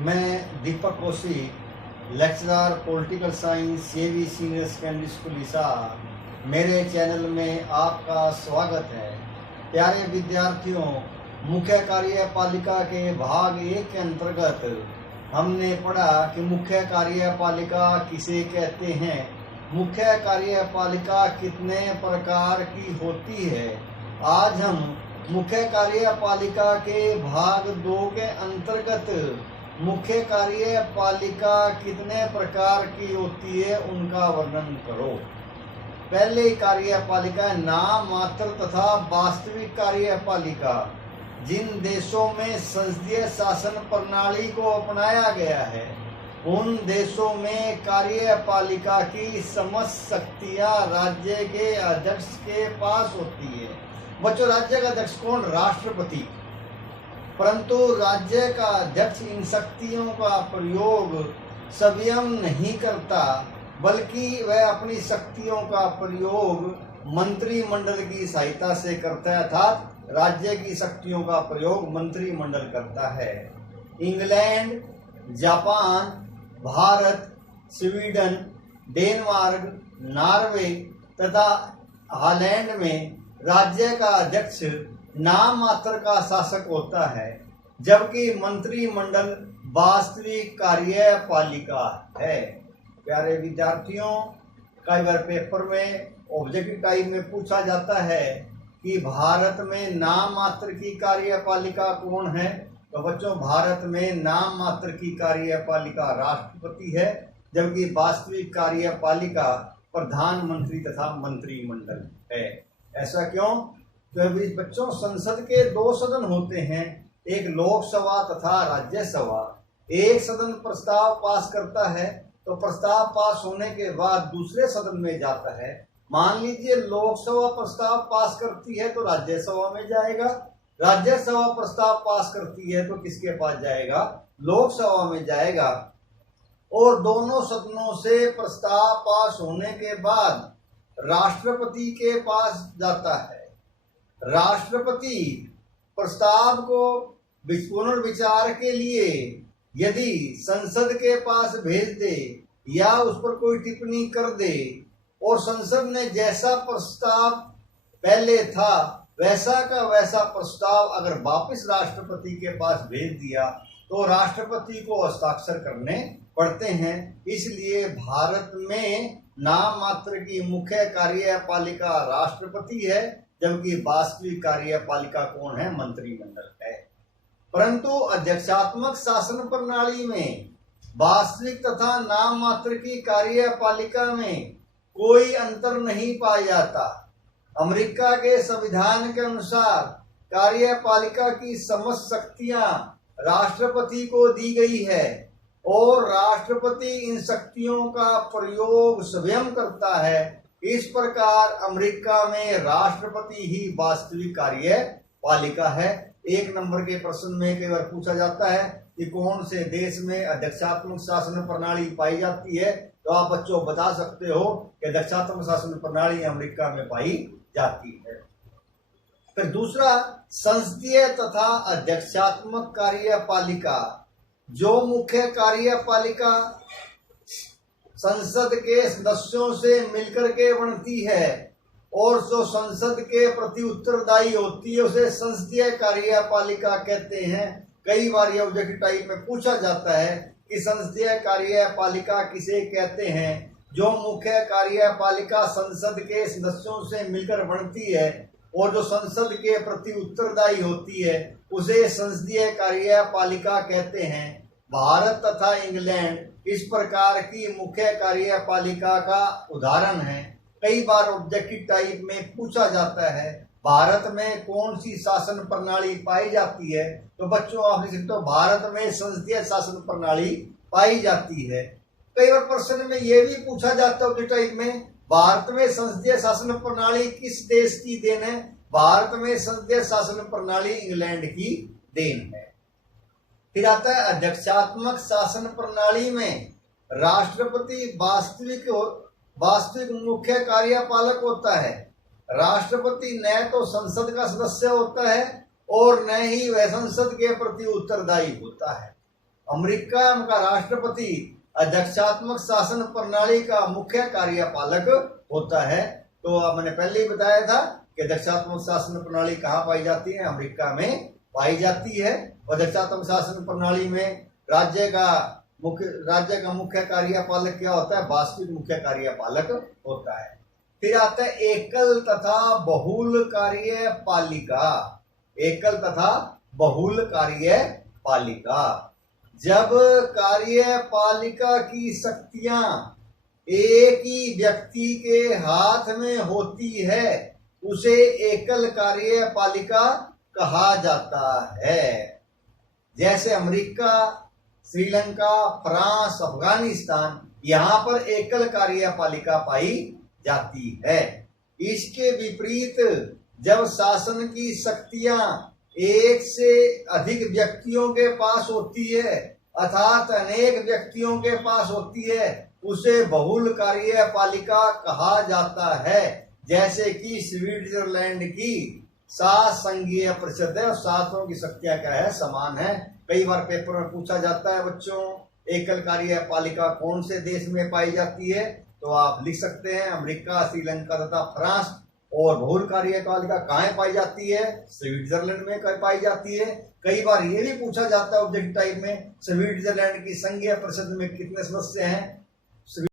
मैं Deepak Koshi, lecturer political science CAV senior secondary school Hisar. मेरे channel में आपका स्वागत है। प्यारे विद्यार्थियों, मुख्य कार्यपालिका के भाग 1 के अंतर्गत हमने पढ़ा कि मुख्य कार्यपालिका किसे कहते हैं, मुख्य कार्यपालिका कितने प्रकार की होती है। आज हम मुख्य कार्यपालिका के भाग 2 के अंतर्गत मुख्य कार्यपालिका कितने प्रकार की होती है उनका वर्णन करो। पहले कार्यपालिका नाम मात्र तथा वास्तविक कार्यपालिका। जिन देशों में संसदीय शासन प्रणाली को अपनाया गया है उन देशों में कार्यपालिका की समस्त शक्तियां राज्य के अध्यक्ष के पास होती है। बच्चों, राज्य का अध्यक्ष कौन? राष्ट्रपति। परंतु राज्य का अध्यक्ष इन शक्तियों का प्रयोग स्वयं नहीं करता, बल्कि वह अपनी शक्तियों का प्रयोग मंत्रिमंडल की सहायता से करता है, अर्थात राज्य की शक्तियों का प्रयोग मंत्रिमंडल करता है। England, Japan, Bharat, Sweden, Denmark, Norway तथा हॉलैंड में राज्य का अध्यक्ष नाम मात्र का शासक होता है, जबकि मंत्रिमंडल वास्तविक कार्यपालिका है। प्यारे विद्यार्थियों, कई बार पेपर में ऑब्जेक्टिव टाइप में पूछा जाता है कि भारत में नाम मात्र की कार्यपालिका कौन है। तो बच्चों, भारत में नाम मात्र की कार्यपालिका राष्ट्रपति है, जबकि वास्तविक कार्यपालिका प्रधानमंत्री तथा मंत्रिमंडल है। ऐसा क्यों? क्योंकि बच्चों, संसद के 2 सदन होते हैं, एक लोकसभा तथा राज्यसभा। एक सदन प्रस्ताव पास करता है तो प्रस्ताव पास होने के बाद दूसरे सदन में जाता है। मान लीजिए लोकसभा प्रस्ताव पास करती है तो राज्यसभा में जाएगा, राज्यसभा प्रस्ताव पास करती है तो किसके पास जाएगा? लोकसभा में जाएगा। और दोनों सदनों से प्रस्ताव पास होने के बाद राष्ट्रपति के पास जाता है। राष्ट्रपति प्रस्ताव को पुनर्विचार के लिए यदि संसद के पास भेज दे या उस पर कोई टिप्पणी कर दे और संसद ने जैसा प्रस्ताव पहले था वैसा का वैसा प्रस्ताव अगर वापस राष्ट्रपति के पास भेज दिया तो राष्ट्रपति को हस्ताक्षर करने पड़ते हैं। इसलिए भारत में नाम मात्र की मुख्य कार्यपालिका राष्ट्रपति है, जबकि वास्तविक कार्यपालिका कौन है? मंत्रिमंडल है। परंतु अध्यक्षात्मक शासन प्रणाली में वास्तविक तथा नाम मात्र की कार्यपालिका में कोई अंतर नहीं पाया जाता। अमेरिका के संविधान के अनुसार कार्यपालिका की समस्त शक्तियां राष्ट्रपति को दी गई है और राष्ट्रपति इन शक्तियों का प्रयोग स्वयं करता है। इस प्रकार अमेरिका में राष्ट्रपति ही वास्तविक कार्यपालिका है। 1 नंबर के प्रश्न में कई बार पूछा जाता है कि कौन से देश में अध्यक्षात्मक शासन प्रणाली पाई जाती है, तो आप बच्चों बता सकते हो कि अध्यक्षात्मक शासन प्रणाली अमेरिका में पाई जाती है। फिर दूसरा, संसदीय तथा अध्यक्षात्मक कार्यपालिका। जो मुख्य कार्यपालिका संसद के सदस्यों से मिलकर के बनती है और जो संसद के प्रति उत्तरदायी होती है उसे संसदीय कार्यपालिका कहते हैं। कई बार यह ऑब्जेक्टिव टाइप में पूछा जाता है कि संसदीय कार्यपालिका किसे कहते हैं। जो मुख्य कार्यपालिका संसद के सदस्यों से मिलकर बनती है और जो संसद के प्रति उत्तरदायी होती है उसे संसदीय कार्यपालिका कहते हैं। भारत तथा इंग्लैंड इस प्रकार की मुख्य कार्यपालिका का उदाहरण है। कई बार ऑब्जेक्टिव टाइप में पूछा जाता है भारत में कौन सी शासन प्रणाली पाई जाती है, तो बच्चों आप लिख सकते हो भारत में संसदीय शासन प्रणाली पाई जाती है। कई बार प्रश्न में यह भी पूछा जाता है ऑब्जेक्टिव टाइप में भारत में संसदीय शासन प्रणाली किस देश की देन है? भारत में संसदीय शासन प्रणाली इंग्लैंड की देन है। फिर आता है अध्यक्षात्मक शासन प्रणाली में राष्ट्रपति वास्तविक मुख्य कार्यपालक होता है। राष्ट्रपति न तो संसद का सदस्य होता है और न ही वह संसद के प्रति उत्तरदायी होता है। अमेरिका का राष्ट्रपति अध्यक्षात्मक शासन प्रणाली का मुख्य कार्यपालक होता है। तो अब मैंने पहले ही बताया था कि अध्यक्षात्मक शासन प्रणाली कहाँ पाई जाती है, अमेरिका में पाई जाती है। और अध्यक्षात्मक शासन प्रणाली में राज्य का मुख्य कार्यपालक क्या होता है, वास्तविक मुख्य कार्यपालक होता है। फिर आता है एकल तथा बहुल कार्यपालिका। एकल तथा बहुल कार्यपालिका, जब कार्यपालिका की शक्तियां एक ही व्यक्ति के हाथ में होती है उसे एकल कार्यपालिका कहा जाता है। जैसे अमेरिका, श्रीलंका, फ्रांस, अफगानिस्तान, यहाँ पर एकल कार्यपालिका पाई जाती है। इसके विपरीत जब शासन की शक्तियां एक से अधिक व्यक्तियों के पास होती है अर्थात अनेक व्यक्तियों के पास होती है उसे बहुल कार्यपालिका कहा जाता है। जैसे कि स्विट्जरलैंड की 7 संघीय परिषद है और 7 की शक्तियां क्या है, समान है। कई बार पेपर में पूछा जाता है बच्चों, एकल कार्यपालिका कौन से देश में पाई जाती है, तो आप लिख सकते हैं अमेरिका, श्रीलंका तथा फ्रांस। और बहुल कार्यपालिका कहाँ पाई जाती है, स्विट्जरलैंड में पाई जाती है। कई बार ये भी पूछा जाता है ऑब्जेक्टिव टाइप में, स्विट्जरलैंड की संघीय परिषद में कितने सदस्य हैं।